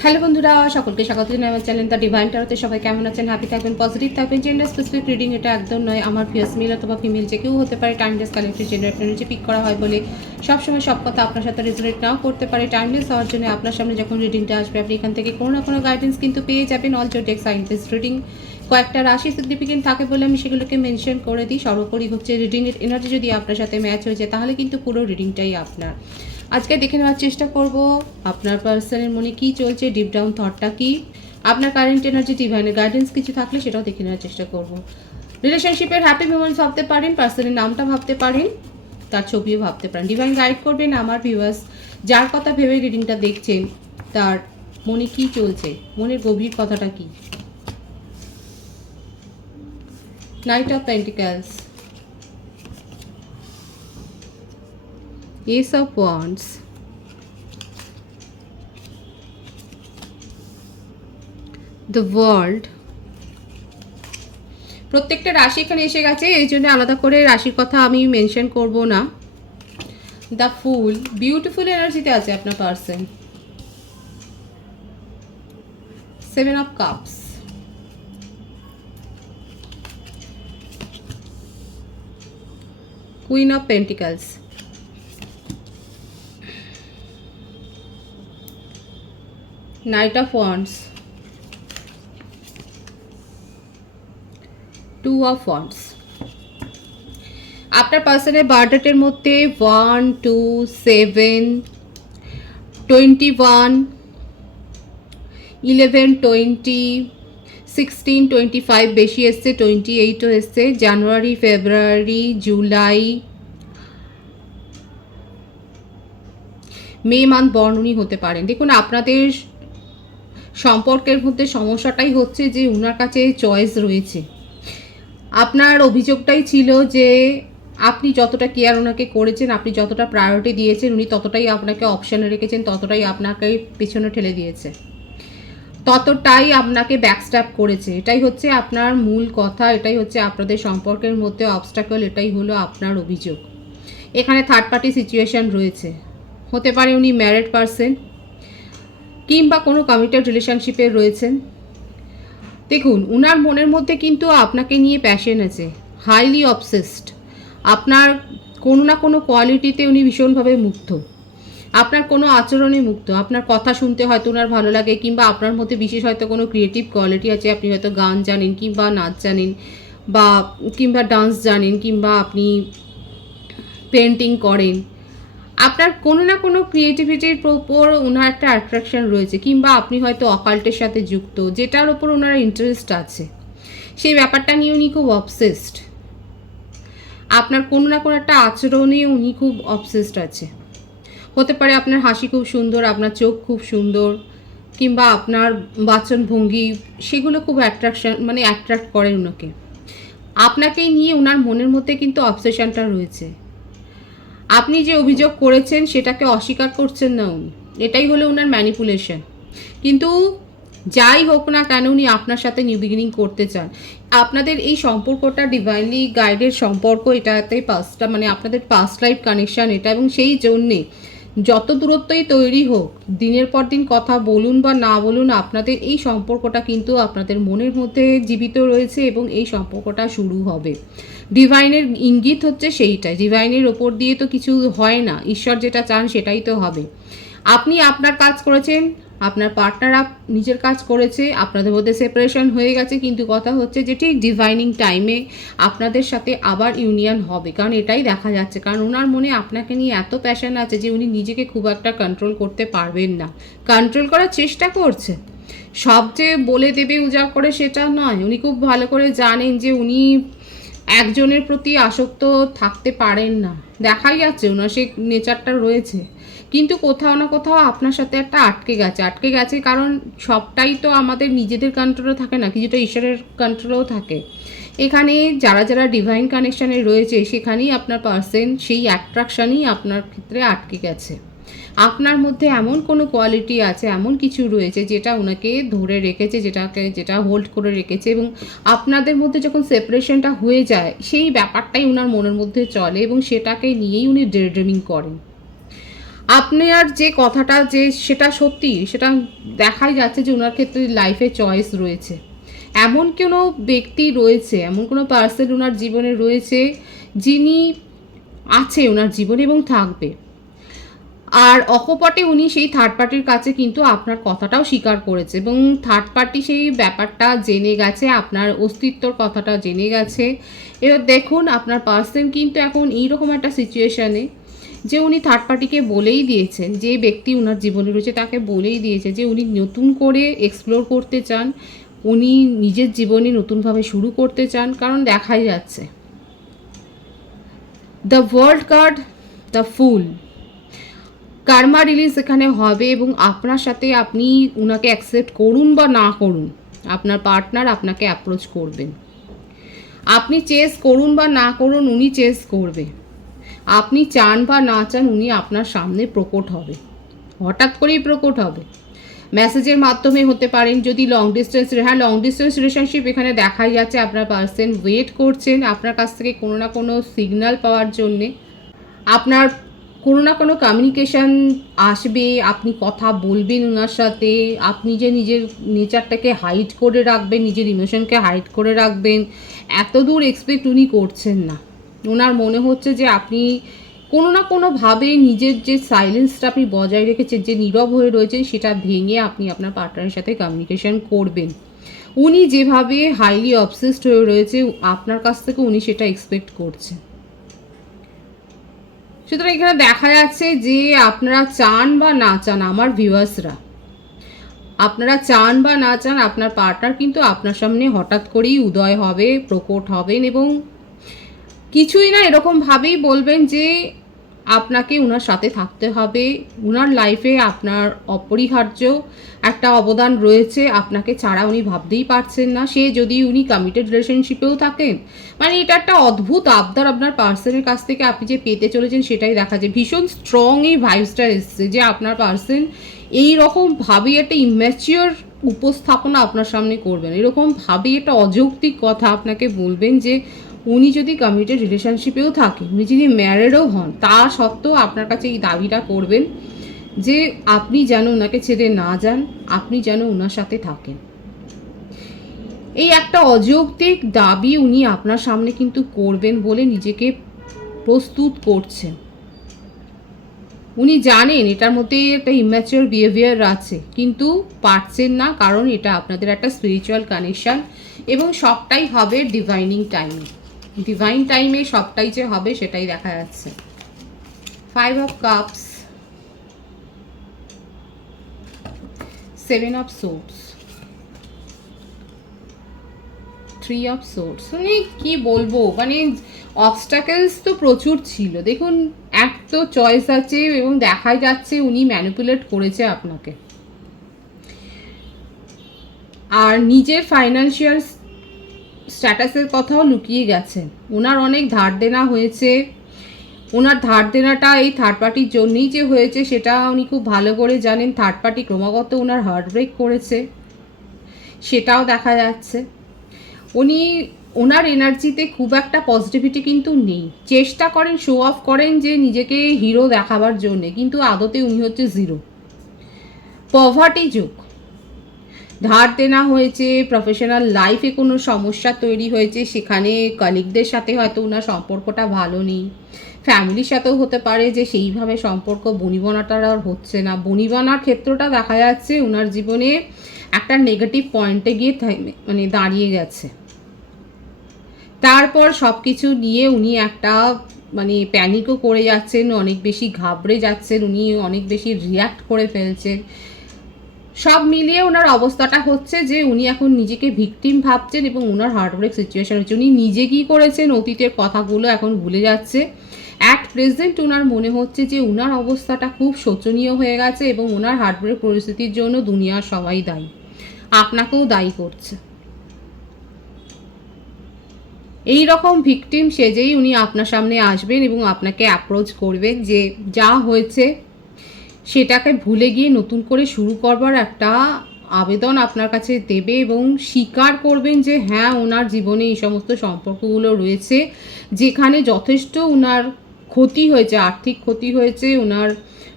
Hello বন্ধুরা, সকলকে স্বাগত জানাই আমার চ্যানেল দ্য ডিভাইন ট্যারোতে। সবাই কেমন আছেন? হ্যাপি থাকবেন, পজিটিভ থাকবেন। জেন্ডার স্পেসিফিক রিডিং এটা একদম নয়। আমার ভিউয়ার্স মেল অথবা ফিমেল যে কেউ হতে পারে। Timeless collective gender energy pick করা হয় বলে সবসময় সব কথা আপনার সাথে রেজোনেট নাও করতে পারে। টাইমলেস হওয়ার জন্য আপনার সামনে যখন রিডিংটা আসবে আপনি এখান থেকে কোনো না কোনো গাইডেন্স কিন্তু পেয়ে যাবেন। অল জোডিয়াক সাইন্টিস্ট রিডিং কয়েকটা রাশি সিগনিফিকেন্ট থাকে বলে আমি সেগুলোকে মেনশন করে দিই। সর্বোপরি হচ্ছে রিডিংয়ের এনার্জি যদি আপনার সাথে ম্যাচ হয়ে যায় তাহলে কিন্তু পুরো রিডিংটাই আপনার। আজকে দেখে নেওয়ার চেষ্টা করব আপনার পার্সনের মনে কি চলছে, ডিপ ডাউন থটটা কি, আপনার কারেন্ট এনার্জি, ডিভাইনের গাইডেন্স কিছু থাকলে সেটাও দেখে নেওয়ার চেষ্টা করব। রিলেশনশিপের হ্যাপি মোমেন্টস ভাবতে পারেন, পার্সনের নামটা ভাবতে পারেন, তার ছবিও ভাবতে পারেন। ডিভাইন গাইড করবেন আমার ভিউয়ার্স যার কথা ভেবে রিডিংটা দেখছেন তার মনে কি চলছে, মনের গভীর কথাটা কি। Night of pentacles, Ace of Wands, The World। প্রত্যেকটা রাশি এখানে এসে গেছে, এই জন্য আলাদা করে রাশির কথা আমি মেনশন করব না। দ্য ফুল, বিউটিফুল এনার্জিতে আছে আপনার person. Seven of cups, queen of pentacles, night of wands, two of wands. আপনার পার্সনের বার্থডেটের মধ্যে 1, 2, 7, 21, 11, 20, 16, 25 বেশি এসছে, 28ও এসছে। জানুয়ারি, ফেব্রুয়ারি, জুলাই, মে মান্থ বর্ণনী হতে পারেন। দেখুন আপনাদের সম্পর্কের মধ্যে সমস্যাটাই হচ্ছে যে ওনার কাছে চয়েস রয়েছে। আপনার অভিযোগটাই ছিল যে আপনি যতটা কেয়ার ওনাকে করেছেন, আপনি যতটা প্রায়োরিটি দিয়েছেন, উনি ততটাই আপনাকে অপশানে রেখেছেন, ততটাই আপনাকে পিছনে ঠেলে দিয়েছে, ততটাই আপনাকে ব্যাকস্ট্যাপ করেছে। এটাই হচ্ছে আপনার মূল কথা, এটাই হচ্ছে আপনাদের সম্পর্কের মধ্যে অবস্টাকল, এটাই হলো আপনার অভিযোগ। এখানে থার্ড পার্টি সিচুয়েশান রয়েছে, হতে পারে উনি ম্যারিড পারসন কিংবা কোনো কমিটেড রিলেশনশিপে রয়েছেন। দেখুন উনার মনের মধ্যে কিন্তু আপনাকে নিয়ে প্যাশন আছে, হাইলি অবসেসড। আপনার কোনো না কোনো কোয়ালিটিতে উনি ভীষণভাবে মুগ্ধ, আপনার কোনো আচরণে মুগ্ধ। আপনার কথা শুনতে হয়তো ওনার ভালো লাগে, কিংবা আপনার মধ্যে বিশেষ হয়তো কোনো ক্রিয়েটিভ কোয়ালিটি আছে। আপনি হয়তো গান জানেন, কিংবা নাচ জানেন, বা কিংবা ডান্স জানেন, কিংবা আপনি পেন্টিং করেন। আপনার কোনো না কোনো ক্রিয়েটিভিটির ওপর ওনার একটা অ্যাট্রাকশন রয়েছে, কিংবা আপনি হয়তো অকাল্টের সাথে যুক্ত, যেটার ওপর ওনার ইন্টারেস্ট আছে, সেই ব্যাপারটা নিয়ে উনি খুব অবসেসড। আপনার কোনো না কোনো একটা আচরণে উনি খুব অবসেসড আছে। হতে পারে আপনার হাসি খুব সুন্দর, আপনার চোখ খুব সুন্দর, কিংবা আপনার বাচনভঙ্গি, সেগুলো খুব অ্যাট্রাক্ট করে ওনাকে। আপনাকেই নিয়ে ওনার মনের মধ্যে কিন্তু অবসেশনটা রয়েছে। আপনি যে অভিযোগ করেছেন সেটাকে অস্বীকার করছেন না উনি, এটাই হলো ওনার ম্যানিপুলেশন। কিন্তু যাই হোক না কেন উনি আপনার সাথে নিউ বিগিনিং করতে চান। আপনাদের এই সম্পর্কটা ডিভাইনলি গাইডের সম্পর্ক, এটাতে আপনাদের পাস্ট লাইফ কানেকশান এটা, এবং সেই জন্যে যত দূরত্বই তৈরি হোক, দিনের পর দিন কথা বলুন বা না বলুন, আপনাদের এই সম্পর্কটা কিন্তু আপনাদের মনের মধ্যে জীবিত রয়েছে, এবং এই সম্পর্কটা শুরু হবে। ডিভাইনের ইঙ্গিত হচ্ছে সেইটাই, ডিভাইনের ওপর দিয়ে তো কিছু হয় না, ঈশ্বর যেটা চান সেটাই তো হবে। আপনি আপনার কাজ করেছেন, আপনার পার্টনার নিজের কাজ করেছে, আপনাদের মধ্যে সেপারেশন হয়ে গেছে, কিন্তু কথা হচ্ছে যে ঠিক ডিভাইনিং টাইমে আপনাদের সাথে আবার ইউনিয়ন হবে, কারণ এটাই দেখা যাচ্ছে। কারণ ওনার মনে আপনাকে নিয়ে এত প্যাশন আছে যে উনি নিজেকে খুব একটা কন্ট্রোল করতে পারবেন না, কন্ট্রোল করার চেষ্টা করছে। সব যে বলে দেবে উজাড় করে সেটা নয়, উনি খুব ভালো করে জানেন যে উনি একজনের প্রতি আসক্ত থাকতে পারেন না, দেখাই যাচ্ছে ওনার সেই নেচারটা রয়েছে। কিন্তু কোথাও না কোথাও আপনার সাথে একটা আটকে গেছে, কারণ সবটাই তো আমাদের নিজেদের কন্ট্রোলে থাকে না, কিছুটা ঈশ্বরের কন্ট্রোলেও থাকে। এখানে যারা যারা ডিভাইন কানেকশানে রয়েছে সেখানেই আপনার পার্সন সেই অ্যাট্রাকশানই আপনার ক্ষেত্রে আটকে গেছে। আপনার মধ্যে এমন কোনো কোয়ালিটি আছে, এমন কিছু রয়েছে যেটা ওনাকে ধরে রেখেছে, যেটা হোল্ড করে রেখেছে, এবং আপনাদের মধ্যে যখন সেপারেশনটা হয়ে যায় সেই ব্যাপারটাই ওনার মনের মধ্যে চলে, এবং সেটাকে নিয়েই উনি ডে ড্রিমিং করেন। আপনার যে কথাটা যে সেটা সত্যি, সেটা দেখাই যাচ্ছে যে ওনার ক্ষেত্রে লাইফে চয়েস রয়েছে। এমন কোনো ব্যক্তি রয়েছে, এমন কোনো পার্সন ওনার জীবনে রয়েছে যিনি আছে ওনার জীবনে এবং থাকবে। আর অকপটে উনি সেই থার্ড পার্টির কাছে কিন্তু আপনার কথাটাও স্বীকার করেছে এবং থার্ড পার্টি সেই ব্যাপারটা জেনে গেছে, আপনার অস্তিত্বর কথাটা জেনে গেছে। এবার দেখুন আপনার পার্সন কিন্তু এখন এইরকম একটা সিচুয়েশানে যে উনি থার্ড পার্টিকে বলেই দিয়েছেন, যে ব্যক্তি ওনার জীবনে রয়েছে তাকে বলেই দিয়েছে যে উনি নতুন করে এক্সপ্লোর করতে চান, উনি নিজের জীবনে নতুনভাবে শুরু করতে চান। কারণ দেখাই যাচ্ছে the world card, the full, Karma release এখানে হবে এবং আপনার সাথে আপনি উনাকে অ্যাকসেপ্ট করুন বা না করুন, আপনার পার্টনার আপনাকে অ্যাপ্রোচ করবেন। আপনি চেস করুন বা না করুন, উনি চেস করবে। আপনি চান বা না চান, উনি আপনার সামনে প্রকট হবে, হঠাৎ করেই প্রকট হবে। মেসেজের মাধ্যমে হতে পারেন, যদি লং ডিস্টেন্স, হ্যাঁ লং ডিস্টেন্স রিলেশনশিপ এখানে দেখাই যাচ্ছে। আপনার পার্সন ওয়েট করছেন আপনার কাছ থেকে কোনো না কোনো সিগন্যাল পাওয়ার জন্যে। আপনার কোনো না কোনো কমিউনিকেশান আসবে, আপনি কথা বলবেন ওনার সাথে। আপনি যে নিজের নেচারটাকে হাইড করে রাখবেন, নিজের ইমোশনকে হাইড করে রাখবেন, এত দূর এক্সপেক্ট উনি করছেন না। ওনার মনে হচ্ছে যে আপনি কোনো না কোনোভাবে নিজের যে সাইলেন্সটা আপনি বজায় রেখেছেন, যে নীরব হয়ে রয়েছেন, সেটা ভেঙে আপনি আপনার পার্টনারের সাথে কমিউনিকেশান করবেন। উনি যেভাবে হাইলি অবসেসড হয়ে রয়েছে আপনার কাছ থেকে, উনি সেটা এক্সপেক্ট করছেন। সুতরাং এখানে দেখা যাচ্ছে যে আপনারা চান বা না চান, আমার ভিউয়ার্সরা, আপনারা চান বা না চান, আপনার পার্টনার কিন্তু আপনার সামনে হঠাৎ করেই উদয় হবে, প্রকট হবেন এবং কিছুই না এরকমভাবেই বলবেন যে আপনাকে ওনার সাথে থাকতে হবে, ওনার লাইফে আপনার অপরিহার্য একটা অবদান রয়েছে, আপনাকে ছাড়া উনি ভাবতেই পারছেন না। সে যদি উনি কমিটেড রিলেশনশিপেও থাকেন, মানে এটা একটা অদ্ভুত আবদার আপনার পার্সনের কাছ থেকে আপনি যে পেতে চলেছেন, সেটাই দেখা যায়। ভীষণ স্ট্রং এই ভাইবসটা এসছে যে আপনার পার্সন এইরকমভাবেই একটা ইম্যাচিওর উপস্থাপনা আপনার সামনে করবেন, এরকমভাবেই একটা অযৌক্তিক কথা আপনাকে বলবেন যে উনি যদি কমিটেড রিলেশনশিপেও থাকেন, উনি যদি ম্যারেডও হন, তা সত্ত্বেও আপনার কাছে এই দাবিটা করবেন যে আপনি যেন ওনাকে ছেড়ে না যান, আপনি যেন ওনার সাথে থাকেন। এই একটা অযৌক্তিক দাবি উনি আপনার সামনে কিন্তু করবেন বলে নিজেকে প্রস্তুত করছেন। উনি জানেন এটার মধ্যে একটা ইম্যাচিওর বিহেভিয়ার আছে, কিন্তু পারছেন না, কারণ এটা আপনাদের একটা স্পিরিচুয়াল কানেকশান এবং সবটাই হবে ডিভাইনিং টাইমে। ডিভাইন টাইমে সবটাই যে হবে সেটাই দেখা যাচ্ছে। 5 of cups, 7 of swords, 3 of swords. মানে কি বলবো, মানে অবস্টাকেলস তো প্রচুর ছিল। দেখুন, এক তো চয়েস আছে এবং দেখাই যাচ্ছে উনি ম্যানিপুলেট করেছে আপনাকে। আর নিজের ফাইন্যান্সিয়াল স্ট্যাটাসের কথাও লুকিয়ে গেছেন। ওনার অনেক ধার দেনা হয়েছে, ওনার ধার দেনাটা এই থার্ড পার্টির জন্যই যে হয়েছে সেটা উনি খুব ভালো করে জানেন। থার্ড পার্টি ক্রমাগত ওনার হার্ট ব্রেক করেছে, সেটাও দেখা যাচ্ছে। উনি ওনার এনার্জিতে খুব একটা পজিটিভিটি কিন্তু নেই। চেষ্টা করেন, শো অফ করেন যে নিজেকে হিরো দেখাবার জন্যে, কিন্তু আদতে উনি হচ্ছে জিরো। পভার্টি যুগ, ধার দেনা হয়েছে, প্রফেশনাল লাইফে কোনো সমস্যা তৈরি হয়েছে, সেখানে কলিগদের সাথে হয়তো ওনার সম্পর্কটা ভালো নেই। ফ্যামিলির সাথেও হতে পারে যে সেইভাবে সম্পর্ক বনিবনাটা আর হচ্ছে না। বনিবনার ক্ষেত্রটা দেখা যাচ্ছে ওনার জীবনে একটা নেগেটিভ পয়েন্টে গিয়ে মানে দাঁড়িয়ে গেছে। তারপর সব কিছু নিয়ে উনি একটা মানে প্যানিকও করে যাচ্ছেন, অনেক বেশি ঘাবড়ে যাচ্ছেন, উনি অনেক বেশি রিয়্যাক্ট করে ফেলছেন। সব মিলিয়ে ওনার অবস্থাটা হচ্ছে যে উনি এখন নিজেকে ভিকটিম ভাবছেন এবং ওনার হার্টব্রেক সিচুয়েশন হচ্ছে। উনি নিজে কী করেছেন, অতীতের কথাগুলো এখন ভুলে যাচ্ছে। অ্যাট প্রেজেন্ট ওনার মনে হচ্ছে যে ওনার অবস্থাটা খুব শোচনীয় হয়ে গেছে এবং ওনার হার্টব্রেক পরিস্থিতির জন্য দুনিয়ার সবাই দায়ী, আপনাকেও দায়ী করছে। এই রকম ভিকটিম সেজেই উনি আপনার সামনে আসবেন এবং আপনাকে অ্যাপ্রোচ করবেন যে যা হয়েছে সেটাকে ভুলে গিয়ে নতুন করে শুরু করবার একটা আবেদন আপনার কাছে দেবে এবং স্বীকার করবেন যে হ্যাঁ, ওনার জীবনে এই সমস্ত সম্পর্কগুলো রয়েছে যেখানে যথেষ্ট ওনার ক্ষতি হয়েছে, আর্থিক ক্ষতি হয়েছে, ওনার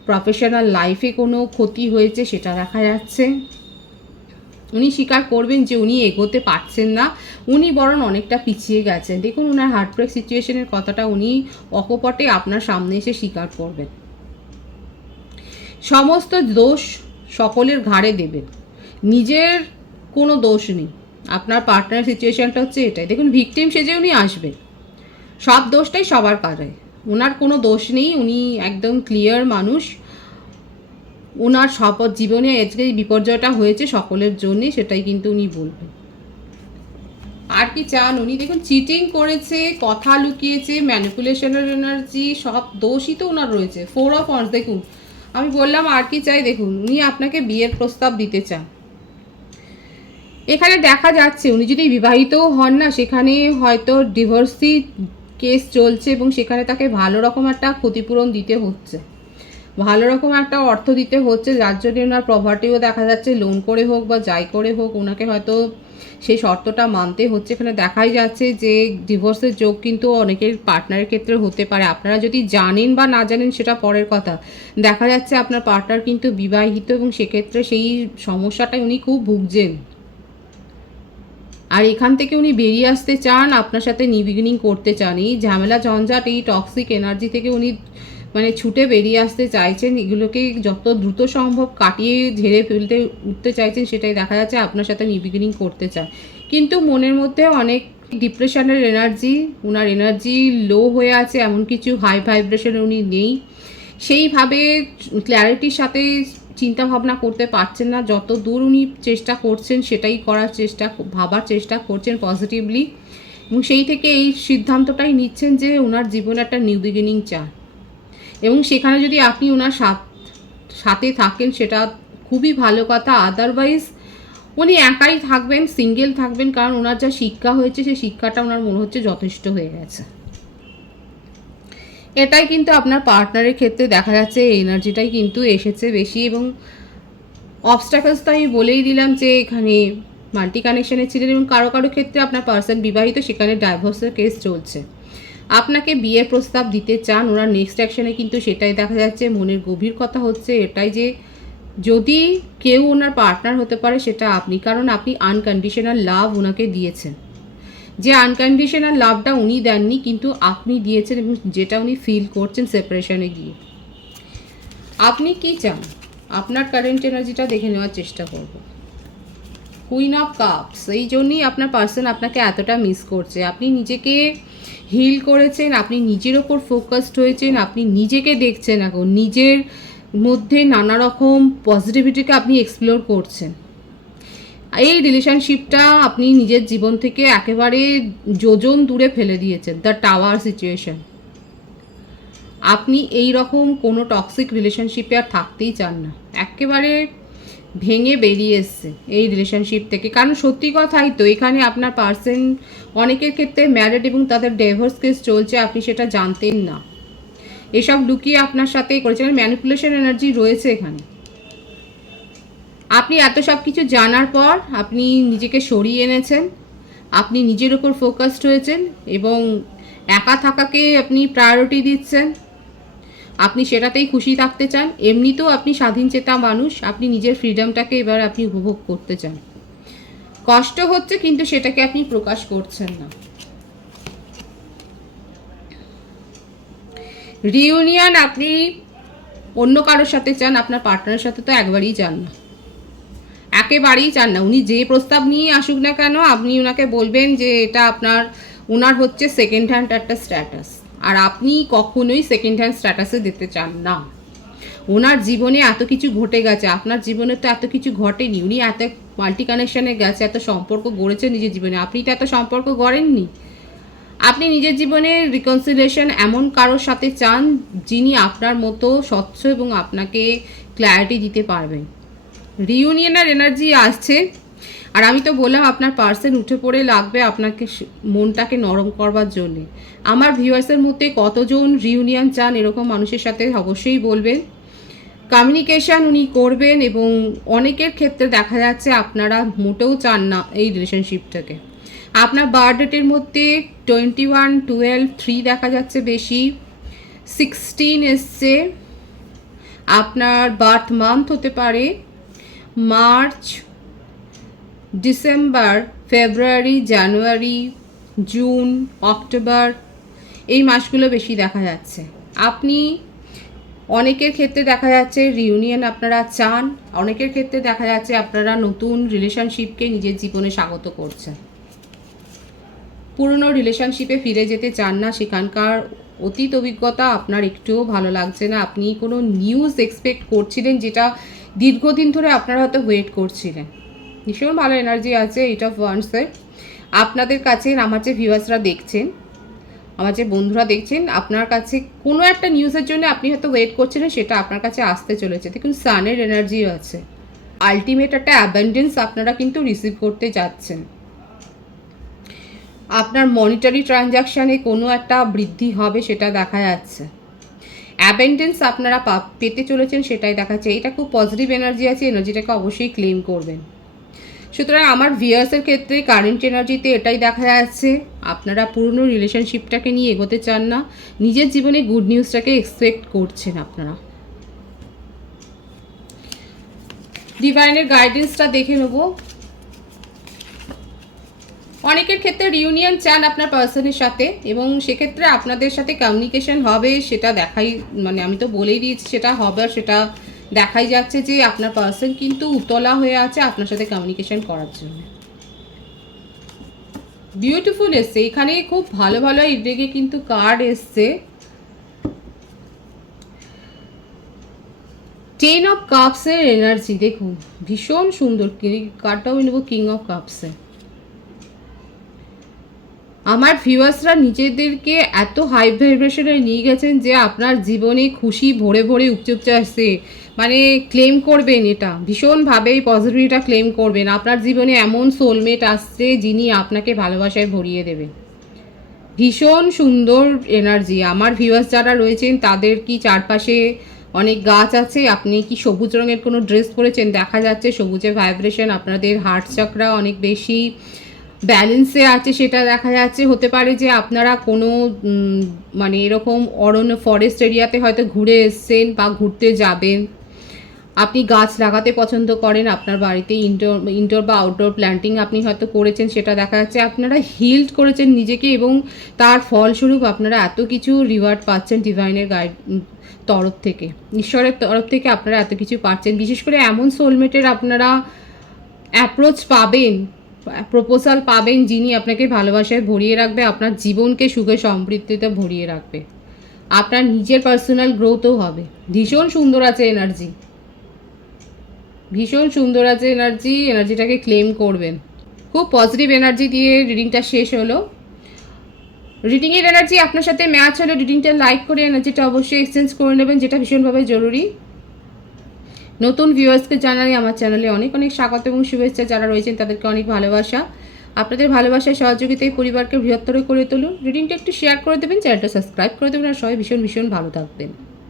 প্রফেশনাল লাইফে কোনো ক্ষতি হয়েছে সেটা দেখা যাচ্ছে। উনি স্বীকার করবেন যে উনি এগোতে পারছেন না, উনি বরং অনেকটা পিছিয়ে গেছেন। দেখুন ওনার হার্টব্রেক সিচুয়েশনের কথাটা উনি অকপটে আপনার সামনে এসে স্বীকার করবেন। সমস্ত দোষ সকলের ঘাড়ে দেবেন, নিজের কোনো দোষ নেই। আপনার পার্টনার সিচুয়েশনটা হচ্ছে এটাই। দেখুন ভিকটিম সেজে উনি আসবেন, সব দোষটাই সবার কাছে, ওনার কোনো দোষ নেই, উনি একদম ক্লিয়ার মানুষ। ওনার শপথ জীবনে আজকে বিপর্যয়টা হয়েছে সকলের জন্যে, সেটাই কিন্তু উনি বলবেন। আর কি চান উনি? দেখুন চিটিং করেছে, কথা লুকিয়েছে, ম্যানিপুলেশনের এনার্জি, সব দোষই তো ওনার রয়েছে। 4 অফ ওয়ান্স। দেখুন আমি বললাম আর কি চাই, দেখুন উনি আপনাকে বিয়ের প্রস্তাব দিতে চান। এখানে দেখা যাচ্ছে উনি যদি বিবাহিতও হন না, সেখানে হয়তো ডিভোর্সি কেস চলছে এবং সেখানে তাকে ভালো রকম একটা ক্ষতিপূরণ দিতে হচ্ছে, ভালো রকম একটা অর্থ দিতে হচ্ছে, যার জন্য ওনার প্রপার্টিও দেখা যাচ্ছে লোন করে হোক বা যাই করে হোক ওনাকে হয়তো সেই শর্তটা মানতে হচ্ছে। এখানে দেখাই যাচ্ছে যে ডিভোর্সের যোগ কিন্তু অনেকের পার্টনারের ক্ষেত্রে হতে পারে। আপনারা যদি জানেন বা না জানেন সেটা পরের কথা। দেখা যাচ্ছে আপনার পার্টনার কিন্তু বিবাহিত এবং সেক্ষেত্রে সেই সমস্যাটাই উনি খুব ভুগছেন। আর এখান থেকে উনি বেরিয়ে আসতে চান, আপনার সাথে নিউ বিগিনিং করতে চান। এই ঝামেলা ঝঞ্ঝাট, এই টক্সিক এনার্জি থেকে উনি মানে ছুটে বেরিয়ে আসতে চাইছেন, এগুলোকে যত দ্রুত সম্ভব কাটিয়ে ঝেড়ে ফেলতে উঠতে চাইছেন, সেটাই দেখা যাচ্ছে আপনার সাথে নিউ বিগিনিং করতে চান। কিন্তু মনের মধ্যে অনেক ডিপ্রেশনের এনার্জি, ওনার এনার্জি লো হয়ে আছে, এমন কিছু হাই ভাইব্রেশন উনি নেই, সেইভাবে ক্ল্যারিটির সাথে চিন্তা ভাবনা করতে পারছেন না। যত দূর উনি চেষ্টা করছেন সেটাই করার চেষ্টা, ভাবার চেষ্টা করছেন পজিটিভলি, এবং সেই থেকে এই সিদ্ধান্তটাই নিচ্ছেন যে ওনার জীবনে একটা নিউ বিগিনিং চান। এবং সেখানে যদি আপনি ওনার সাথে থাকেন সেটা খুবই ভালো কথা। আদারওয়াইজ উনি একাই থাকবেন, সিঙ্গেল থাকবেন, কারণ ওনার যা শিক্ষা হয়েছে সেই শিক্ষাটা ওনার মনে হচ্ছে যথেষ্ট হয়ে গেছে। এটাই কিন্তু আপনার পার্টনারের ক্ষেত্রে দেখা যাচ্ছে, এই এনার্জিটাই কিন্তু এসেছে বেশি। এবং অবস্ট্যাকলস তো আমি বলেই দিলাম যে এখানে মাল্টি কানেকশানে ছিলেন, এবং কারো কারো ক্ষেত্রে আপনার পার্সন বিবাহিত, সেখানে ডাইভোর্সের কেস চলছে। আপনাকে বিয়ের প্রস্তাব দিতে চান, ওনার নেক্সট অ্যাকশানে কিন্তু সেটাই দেখা যাচ্ছে। মনের গভীর কথা হচ্ছে এটাই যে যদি কেউ ওনার পার্টনার হতে পারে সেটা আপনি, কারণ আপনি আনকন্ডিশনাল লাভ ওনাকে দিয়েছেন। যে আনকন্ডিশনাল লাভটা উনি দেননি কিন্তু আপনি দিয়েছেন, এবং যেটা উনি ফিল করছেন সেপারেশনে গিয়ে। আপনি কি চান আপনার কারেন্ট এনার্জিটা দেখে নেওয়ার চেষ্টা করব। কুইন অফ কাপস, এই জন্যই আপনার পার্সন আপনাকে এতটা মিস করছে। আপনি নিজেকে হিল করেছেন, আপনি নিজের ওপর ফোকাসড হয়েছেন, আপনি নিজেকে দেখছেন, এখন নিজের মধ্যে নানা রকম পজিটিভিটিকে আপনি এক্সপ্লোর করছেন। এই রিলেশনশিপটা আপনি নিজের জীবন থেকে একেবারে যোজন দূরে ফেলে দিয়েছেন, দ্য টাওয়ার সিচুয়েশন। আপনি এই রকম কোনো টক্সিক রিলেশনশিপে আর থাকতেই চান না, একেবারে ভেঙে বেরিয়ে এসছে এই রিলেশনশিপ থেকে। কারণ সত্যি কথাই তো, এখানে আপনার পার্সন অনেকের ক্ষেত্রে ম্যারিড এবং তাদের ডিভোর্স কেস চলছে, আপনি সেটা জানতেন না, এসব লুকিয়ে আপনার সাথেই করেছেন। ম্যানিপুলেশন এনার্জি রয়েছে এখানে। আপনি এত সব কিছু জানার পর আপনি নিজেকে সরিয়ে এনেছেন, আপনি নিজের ওপর ফোকাসড হয়েছেন এবং একা থাকাকে আপনি প্রায়োরিটি দিচ্ছেন, আপনি সেটাতেই খুশি থাকতে চান। এমনিতেও আপনি স্বাধীন চেতা মানুষ, আপনি নিজের ফ্রিডমটাকে এবার আপনি উপভোগ করতে চান। কষ্ট হচ্ছে কিন্তু সেটাকে আপনি প্রকাশ করছেন না। রিউনিয়ন আপনি অন্য কারোর সাথে চান, আপনার পার্টনারের সাথে তো একবারই চান না, একেবারেই চান না। উনি যে প্রস্তাব নিয়ে আসুক না কেন আপনি ওনাকে বলবেন যে এটা ওনার হচ্ছে সেকেন্ড হ্যান্ড একটা স্ট্যাটাস, আর আপনি কখনোই সেকেন্ড হ্যান্ড স্ট্যাটাসে দিতে চান না। ওনার জীবনে এত কিছু ঘটে গেছে, আপনার জীবনে তো এত কিছু ঘটেনি। উনি এত মাল্টি কানেকশানে গেছে, এত সম্পর্ক গড়েছে নিজের জীবনে, আপনি তো এত সম্পর্ক গড়েননি। আপনি নিজের জীবনে রিকনসিলিয়েশন এমন কারোর সাথে চান যিনি আপনার মতো স্বচ্ছ এবং আপনাকে ক্ল্যারিটি দিতে পারবেন। রিউনিয়নের এনার্জি আসছে, আর আমি তো বললাম আপনার পার্সন উঠে পড়ে লাগবে আপনাকে মনটাকে নরম করবার জন্যে। আমার ভিউয়ার্সের মধ্যে কতজন রিউনিয়ন চান এরকম মানুষের সাথে অবশ্যই বলবেন। কমিউনিকেশান উনি করবেন, এবং অনেকের ক্ষেত্রে দেখা যাচ্ছে আপনারা মোটেও চান না এই রিলেশনশিপটাকে। আপনার বার্থ ডেটের মধ্যে 21, 12, 3 দেখা যাচ্ছে বেশি, 16 এসছে, আপনার বার্থ মান্থ হতে পারে মার্চ, ডিসেম্বর, ফেব্রুয়ারি, জানুয়ারি, জুন, অক্টোবর, এই মাসগুলো বেশি দেখা যাচ্ছে। আপনি অনেকের ক্ষেত্রে দেখা যাচ্ছে রিউনিয়ন আপনারা চান, অনেকের ক্ষেত্রে দেখা যাচ্ছে আপনারা নতুন রিলেশনশিপকে নিজের জীবনে স্বাগত করছেন। পুরনো রিলেশনশিপে ফিরে যেতে চান না, সেখানকার অতীত অভিজ্ঞতা আপনার একটুও ভালো লাগছে না। আপনি কোনো নিউজ এক্সপেক্ট করছিলেন যেটা দীর্ঘদিন ধরে আপনারা হয়তো ওয়েট করছিলেন। ভীষণ ভালো এনার্জি আছে এইট অফ ওয়ান্ডসের আপনাদের কাছে। আমার যে ভিউয়ার্সরা দেখছেন, আমার যে বন্ধুরা দেখছেন, আপনার কাছে কোনো একটা নিউজের জন্য আপনি হয়তো ওয়েট করছিলেন, সেটা আপনার কাছে আসতে চলেছে। দেখুন সানের এনার্জিও আছে। আলটিমেট একটা অ্যাবান্ডেন্স আপনারা কিন্তু রিসিভ করতে যাচ্ছেন। আপনার মনিটারি ট্রানজাকশানে কোনো একটা বৃদ্ধি হবে সেটা দেখা যাচ্ছে। অ্যাবেন্ডেন্স আপনারা পেতে চলেছেন সেটাই দেখাচ্ছে। এটা খুব পজিটিভ এনার্জি আছে, এনার্জিটাকে অবশ্যই ক্লেম করবেন। সুতরাং আমার ভিউয়ার্সের ক্ষেত্রে কারেন্ট এনার্জিতে এটাই দেখা যাচ্ছে, আপনারা পুরনো রিলেশনশিপটাকে নিয়ে এগোতে চান না, নিজের জীবনে গুড নিউজটাকে এক্সপেক্ট করছেন আপনারা। ডিভাইনের গাইডেন্সটা দেখে নেব। অনেকের ক্ষেত্রে রিউনিয়ন চান আপনার পার্সনের সাথে, এবং সেক্ষেত্রে আপনাদের সাথে কমিউনিকেশন হবে সেটা দেখাই, মানে আমি তো বলেই দিয়েছি সেটা হবে, আর সেটা দেখাই যাচ্ছে যে আপনার পার্সন কিন্তু উতলা হয়ে আছে আপনার সাথে কমিউনিকেশন করার জন্য। বিউটিফুল এসছে এখানে, খুব ভালো ভালো ইডেকে কিন্তু কার্ড এসছে। 10 অফ কাপসের এনার্জি দেখুন, ভীষণ সুন্দর। কার্ডটাও নেব কিং অফ কাপসে। আমার ভিউয়ার্সরা নিজেদেরকে এত হাই ভাইব্রেশনে নিয়ে গেছেন যে আপনার জীবনে খুশি ভরে ভরে উপচে আসছে, মানে ক্লেম করবেন, এটা ভীষণভাবে পজিটিভিটিটা ক্লেম করবেন। আপনার জীবনে এমন সোলমেট আসছে যিনি আপনাকে ভালোবাসায় ভরিয়ে দেবে। ভীষণ সুন্দর এনার্জি। আমার ভিউয়ার্স যারা রয়েছেন তাদের কি চারপাশে অনেক গাছ আছে? আপনি কি সবুজ রঙের কোনো ড্রেস পরেছেন? দেখা যাচ্ছে সবুজের ভাইব্রেশন আপনাদের হার্ট চক্রা অনেক বেশি ব্যালেন্সে আছে সেটা দেখা যাচ্ছে। হতে পারে যে আপনারা কোনো মানে এরকম অরণ্য ফরেস্ট এরিয়াতে হয়তো ঘুরে এসছেন বা ঘুরতে যাবেন। আপনি গাছ লাগাতে পছন্দ করেন, আপনার বাড়িতে ইনডোর বা আউটডোর প্ল্যান্টিং আপনি হয়তো করেছেন, সেটা দেখা যাচ্ছে। আপনারা হিল্ড করেছেন নিজেকে এবং তার ফলস্বরূপ আপনারা এত কিছু রিওয়ার্ড পাচ্ছেন ডিভাইনের গাইড তরফ থেকে, ঈশ্বরের তরফ থেকে আপনারা এত কিছু পাচ্ছেন। বিশেষ করে এমন সোলমেটের আপনারা অ্যাপ্রোচ পাবেন, প্রপোজাল পাবেন যিনি আপনাকে ভালোবাসায় ভরিয়ে রাখবে, আপনার জীবনকে সুখে সমৃদ্ধিতে ভরিয়ে রাখবে, আপনার নিজের পার্সোনাল গ্রোথও হবে। ভীষণ সুন্দর আছে এনার্জি, ভীষণ সুন্দর আছে এনার্জি। এনার্জিটাকে ক্লেম করবেন। খুব পজিটিভ এনার্জি দিয়ে রিডিংটা শেষ হলো। রিডিংয়ের এনার্জি আপনার সাথে ম্যাচ হলো, রিডিংটা লাইক করে এনার্জিটা অবশ্যই এক্সচেঞ্জ করে নেবেন, যেটা ভীষণভাবে জরুরি। নতুন ভিউয়ার্সকে জানাই আমার চ্যানেলে অনেক অনেক স্বাগত এবং শুভেচ্ছা। যারা রয়েছেন তাদেরকে অনেক ভালোবাসা। আপনাদের ভালোবাসায় সহযোগিতায় পরিবারকে বৃহত্তর করে তুলুন। রিডিংটা একটু শেয়ার করে দেবেন, চ্যানেলটা সাবস্ক্রাইব করে দেবেন, আর সবাই ভীষণ ভীষণ ভালো থাকবেন।